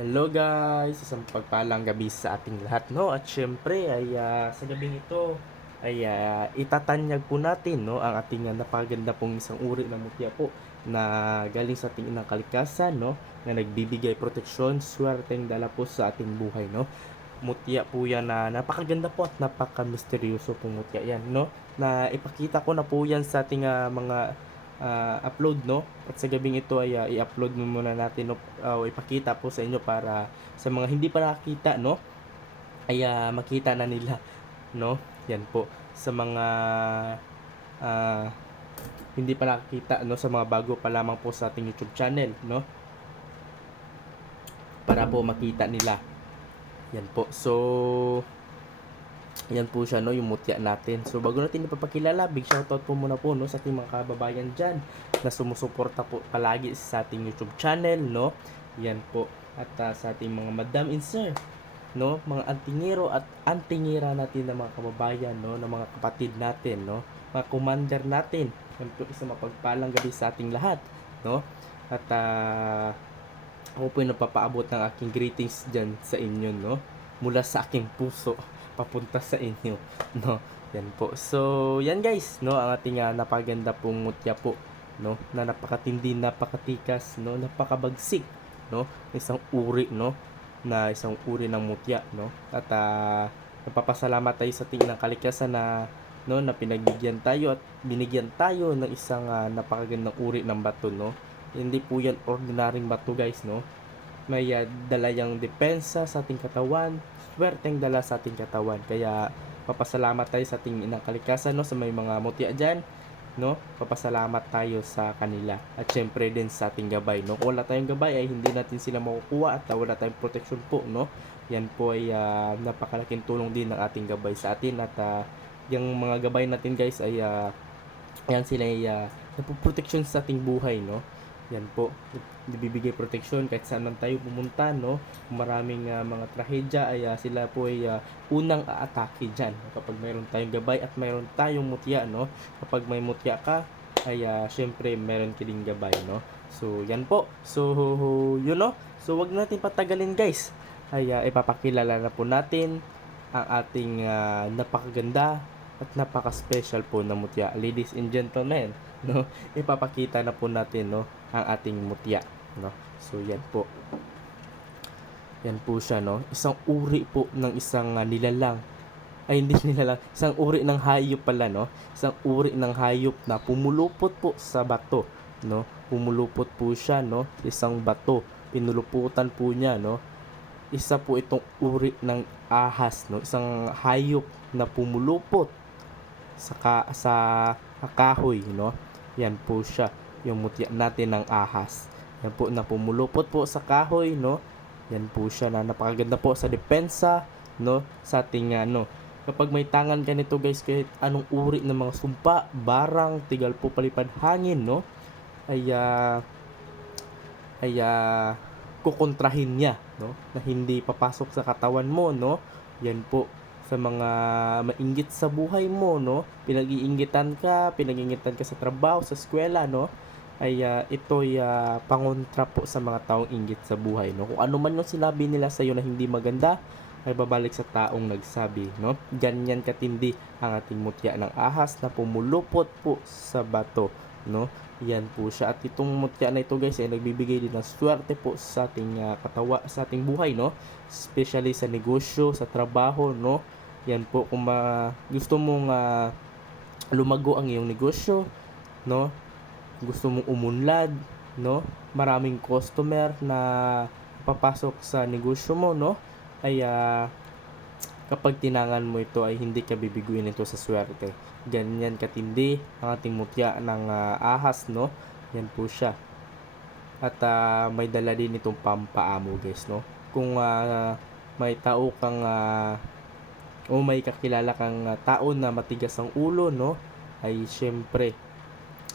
Hello guys! Isang pagpalang gabi sa ating lahat, no? At syempre ay sa gabing ito ay itatanyag po natin, no, ang ating napaganda pong isang uri ng mutya po na galing sa ating inang kalikasan, no, na nagbibigay proteksyon, swerteng dala po sa ating buhay, no. Mutya po yan na napakaganda po at napaka-misteryoso pong mutya yan, no, na ipakita ko na po yan sa ating mga upload, no? At sa gabing ito ay i-upload muna natin, no? O ipakita po sa inyo para sa mga hindi pa nakakita, no? Ay makita na nila, no? Yan po. Sa mga uh, hindi pa nakakita, no? Sa mga bago pa lamang po sa ating YouTube channel, no? Para po makita nila. Yan po. So, yan po siya, no, yung mutya natin. So bago natin ipapakilala, big shoutout po muna po, no, sa ating mga kababayan dyan na sumusuporta po palagi sa ating YouTube channel, no. Yan po. At sa ating mga madam and sir, no, mga antingero at antingera natin na mga kababayan, no, na mga kapatid natin, no, mga commander natin. Yan po isang mapagpalang gabi sa ating lahat, no. At ako po yung napapaabot ng aking greetings dyan sa inyo, no, mula sa aking puso papunta sa inyo, no. Yan po. So, yan guys, no, ang ating napaganda pong mutya po, no, na napakatindi, napakatikas, no, napakabagsik, no, isang uri, no, na isang uri ng mutya, no. At napapasalamat tayo sa ating ng kalikasan na, no, na pinagbigyan tayo at binigyan tayo ng isang napakagandang uri ng bato, no. Hindi po yan ordinaryong bato guys, no. May dala yung depensa sa ating katawan, swerteng dala sa ating katawan. Kaya papasalamat tayo sa ating inang kalikasan, no, sa may mga mutya dyan, no. Papasalamat tayo sa kanila at syempre din sa ating gabay, no. Kung wala tayong gabay ay hindi natin sila makukuha at wala tayong protection po, no. Yan po ay napakalaking tulong din ng ating gabay sa atin at yung mga gabay natin guys ay yan sila ay napoproteksyon sa ating buhay, no. Yan po, bibigay proteksyon kahit saan man tayo pumunta, no. Kung maraming mga trahedya ay sila po ay unang aatake dyan kapag mayroon tayong gabay at mayroon tayong mutya, no. Kapag may mutya ka ay syempre mayroon ka ding gabay, no. So yan po. So you know, so wag natin patagalin guys. Ay ipapakilala na po natin ang ating napakaganda at napaka-special po na mutya. Ladies and gentlemen, no, ipapakita na po natin, no, ang ating mutya, no. So yan po. Yan po siya, no. Isang uri po ng isang nilalang. Ay hindi nilalang, isang uri ng hayop pala, no. Isang uri ng hayop na pumulupot po sa bato, no. Pumulupot po siya, no. Isang bato, pinuluputan po niya, no. Isa po itong uri ng ahas, no. Isang hayop na pumulupot sa kahoy, no. Yan po siya, yung mutya natin ng ahas. Yan po na pumulupot po sa kahoy, no. Yan po siya na napakaganda po sa depensa, no, sa ating kapag may tangan ka nito guys, kahit anong uri ng mga sumpa, barang, tigal po palipad hangin, no, ay ay kukontrahin niya, no, na hindi papasok sa katawan mo, no. Yan po sa mga mainggit sa buhay mo, no, pinag-iinggitan ka sa trabaho, sa eskwela, no, ay ito ay pangontra po sa mga taong inggit sa buhay, no. Kung ano man yung sinabi nila sa iyo na hindi maganda, ay babalik sa taong nagsabi, no. Ganyan katindi ang ating mutya ng ahas na pumulupot po sa bato, no. Yan po siya. At itong mutya na ito guys ay nagbibigay din ng swerte po sa ating sa ating buhay, no. Especially sa negosyo, sa trabaho, no. Yan po kung gusto mong lumago ang iyong negosyo, no. Gusto mong umunlad, no. Maraming customer na papasok sa negosyo mo, no. Ay kapag tinangan mo ito ay hindi ka bibiguin ito sa swerte. Ganyan katindi ang ating mutya ng ahas, no. Yan po siya. At may dala din itong pampaamo guys, no. Kung may tao kang o may kakilala kang tao na matigas ang ulo, no, ay syempre,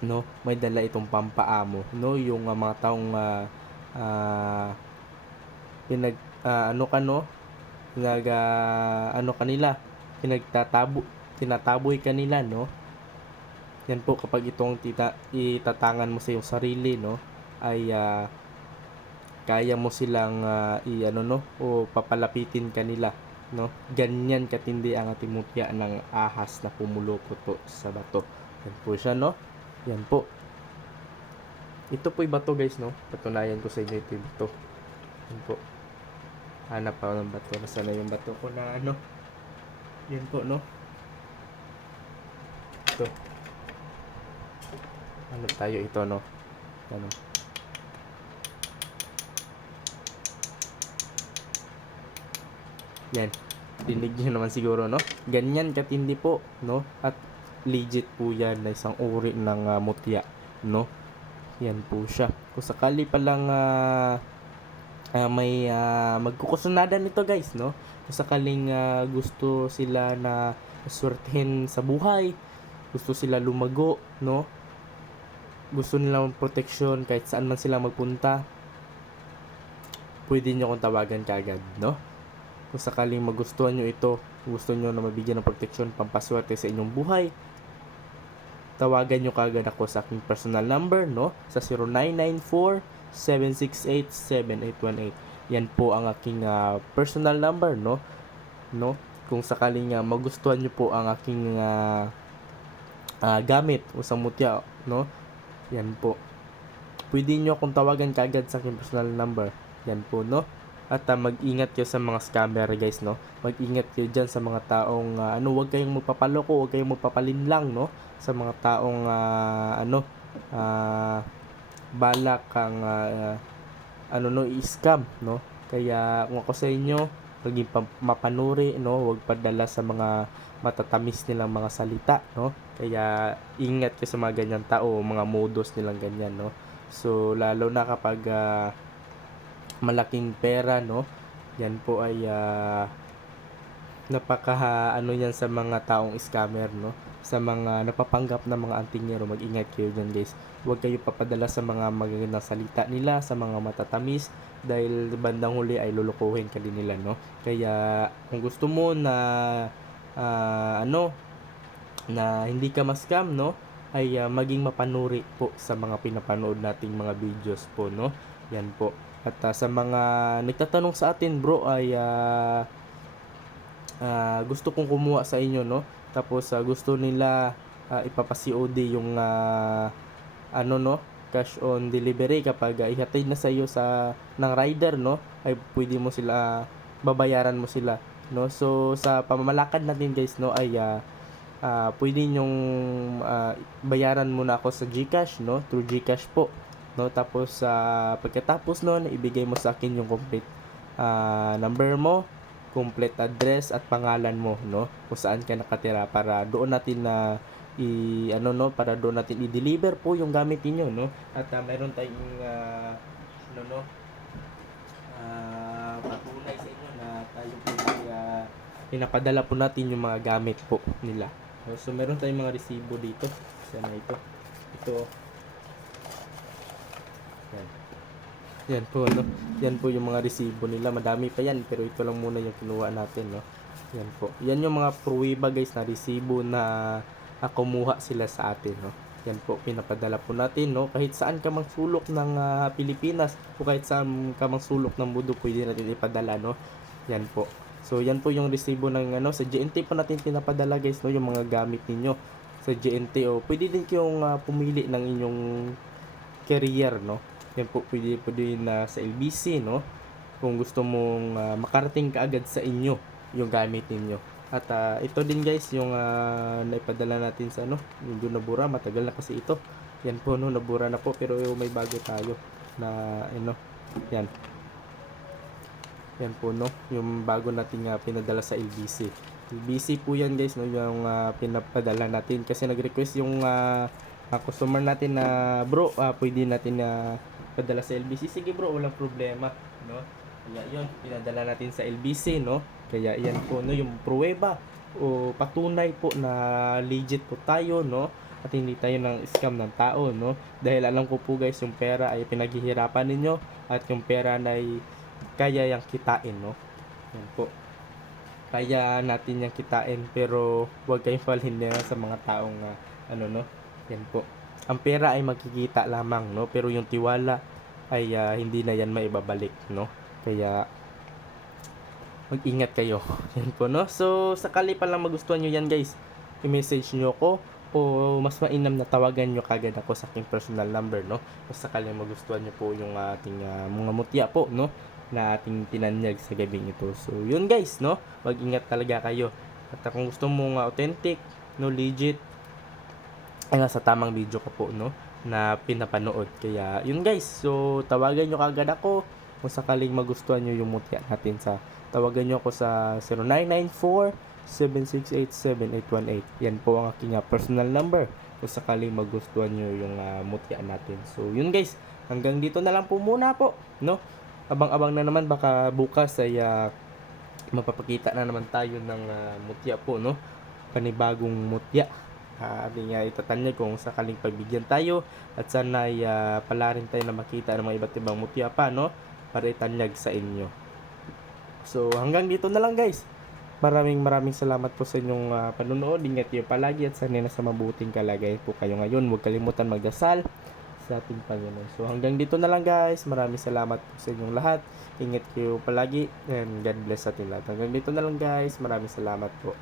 no, may dala itong pampaamo, no. Yung mga taong pinag ano ka, no, kanila, tinataboy kanila, no. Yan po kapag itong itatangan mo sa iyong sarili, no, ay kaya mo silang i-ano no o papalapitin kanila, no? Ganyan katindi ang ating mutya ng ahas na pumulupot po sa bato. Yan po siya, no? Yan po. Ito po yung bato, guys, no? Patunayan ko sa inyo ito yung bato. Yan po. Hanap ako ng bato. Nasaan na yung bato ko na ano? Yan po, no? Ito. Hanap tayo ito, no? Ano? Yan. Dinig nyo naman siguro, no? Ganyan katindi po, no? At legit po yan na isang uri ng mutya, no? Yan po siya. Kung sakali palang may magkukusunada nito, guys, no? Kung sakaling gusto sila na swertehin sa buhay, gusto sila lumago, no? Gusto nilang proteksyon kahit saan man sila magpunta, pwede nyo kong tawagan kagad, no? Kung sakaling magustuhan nyo ito, gusto nyo na mabigyan ng proteksyon pampaswerte sa inyong buhay, tawagan nyo kagad ako sa aking personal number, no? Sa 0994-768-7818. Yan po ang aking personal number, no? No? Kung sakaling magustuhan nyo po ang aking gamit o sa mutya, no? Yan po. Pwede nyo akong tawagan kagad sa aking personal number. Yan po, no? At mag-ingat kayo sa mga scammer, guys, no? Mag-ingat kayo dyan sa mga taong huwag kayong magpapaloko, huwag kayong magpapalinlang, no? Sa mga taong balak kang i-scam, no? Kaya kung ako sa inyo, maging mapanuri, no? Huwag padala sa mga matatamis nilang mga salita, no? Kaya ingat kayo sa mga ganyan tao, mga modus nilang ganyan, no? So lalo na kapag malaking pera, no? Yan po ay yan sa mga taong scammer, no? Sa mga napapanggap na mga antingero, mag-ingat kayo dyan, guys. Huwag kayo papadala sa mga magagandang salita nila, sa mga matatamis, dahil bandang huli ay lulukuhin ka din nila, no? Kaya kung gusto mo na na hindi ka ma-scam, no? Ay maging mapanuri po sa mga pinapanood nating mga videos po, no? Yan po. At sa mga nagtatanong sa atin, bro, ay gusto kong kumuha sa inyo, no? Tapos gusto nila ipapa-COD yung no? Cash on delivery kapag ihatid na sa iyo ng rider, no? Ay pwede mo sila babayaran mo sila, no? So sa pamamalakad natin, guys, no, ay pwede nyong bayaran muna ako sa GCash, no? Through GCash po, no? Tapos pagkatapos noon, ibigay mo sa akin yung complete number mo, complete address at pangalan mo, no? Kung saan ka nakatira para doon natin para doon natin i-deliver po yung gamit niyo, no? At meron tayong patunay sa inyo na tayo po pinapadala po natin yung mga gamit po nila. So meron tayong mga resibo dito. Sana ito. Yan. Yan po, no? Yan po yung mga resibo nila. Madami pa yan, pero ito lang muna yung kinuha natin, no? Yan po. Yan yung mga pruweba, guys, na resibo na kumuha sila sa atin, no? Yan po, pinapadala po natin, no? Kahit saan ka mang sulok ng Pilipinas o kahit saan ka mang sulok ng mundo, pwede natin ipadala, no? Yan po. So, yan po yung resibo ng sa GNT po natin pinapadala, guys, no? Yung mga gamit ninyo sa GNT, o pwede din kayong pumili ng inyong carrier, no? Yan po, pwede din sa LBC, no? Kung gusto mong makarating kaagad sa inyo yung gamit ninyo. At ito din, guys, yung naipadala natin sa yung nabura, matagal na kasi ito. Yan po, no, nabura na po, pero may bago tayo na yan. Yan po, no, yung bago nating pinadala sa LBC. LBC po yan, guys, no, yung pinapadala natin kasi nag-request yung customer natin na bro, pwede natin padala sa LBC. Sige, bro, walang problema, no? Kaya yun, pinadala natin sa LBC, no? Kaya yan po, no, yung pruweba o patunay po na legit po tayo, no? At hindi tayo ng scam ng tao, no? Dahil alam ko po, guys, yung pera ay pinaghihirapan ninyo at yung pera ay kaya yang kitain, no? Yan po. Kaya natin yang kitain, pero huwag kayong falhin na sa mga taong no? Yan po. Ang pera ay makikita lamang, no? Pero yung tiwala ay hindi na yan maibabalik, no? Kaya mag-ingat kayo. Yan po, no? So, sakali pa lang magustuhan nyo yan, guys, i-message nyo ko o mas mainam na tawagan nyo kagad ako sa aking personal number, no? Kung sakali magustuhan nyo po yung ating mga mutya po, no? Na ating tinanyag sa gabing ito. So, yun guys, no? Mag-ingat talaga kayo. At kung gusto mong authentic, no, legit, ay sa tamang video ko po, no, na pinapanood. Kaya yun guys, so tawagan nyo kagad ako kung sakaling magustuhan nyo yung mutya natin. Tawagan nyo ako sa 0994-768-7818. Yan po ang aking personal number kung sakaling magustuhan nyo yung mutya natin. So yun guys, hanggang dito na lang po muna po, no. Abang-abang na naman, baka bukas ay mapapakita na naman tayo ng mutya po, no, panibagong mutya ating itatanyag kung sakaling pagbigyan tayo, at sana ay pala rin tayo na makita ng mga iba't ibang mutya pa, no, para itanyag sa inyo. So hanggang dito na lang guys, maraming salamat po sa inyong panonood. Ingat kayo palagi at sana nasa mabuting kalagayan po kayo ngayon. Huwag kalimutan magdasal sa ating Panginoon. So hanggang dito na lang guys, maraming salamat po sa inyong lahat. Ingat kayo palagi and God bless sa ating lahat. Hanggang dito na lang guys, maraming salamat po.